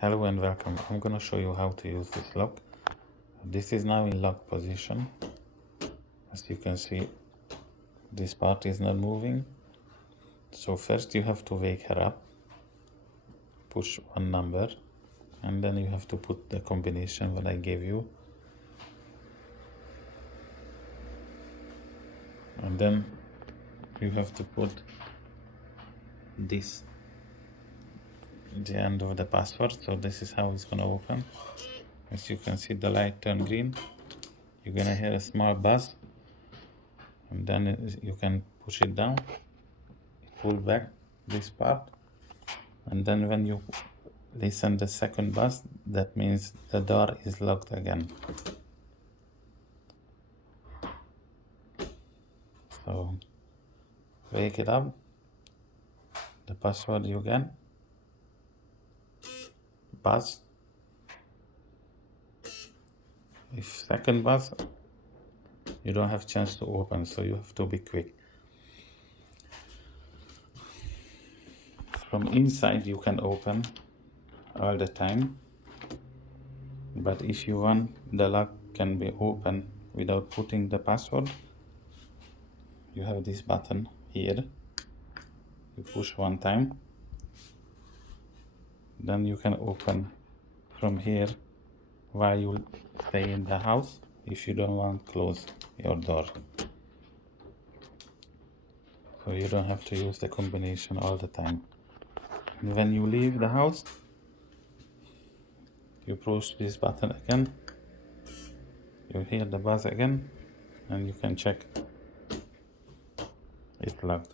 Hello and welcome. I'm gonna show you how to use this lock. This is now in lock position. As you can see, this part is not moving. So first you have to wake her up, push one number, and then you have to put the combination that I gave you. And then you have to put this at the end of the password. So this is how it's gonna open. As you can see, the light turn green. You're gonna hear a small buzz, and then you can push it down, pull back this part, and then when you listen the second buzz, that means the door is locked again. So wake it up, the password you get, buzz. If second buzz, you don't have chance to open, so you have to be quick. From inside you can open all the time, but if you want the lock can be open without putting the password, you have this button here. You push one time, then you can open from here while you stay in the house if you don't want to close your door. So you don't have to use the combination all the time. And when you leave the house, you push this button again, you hear the buzz again, and you can check it's locked.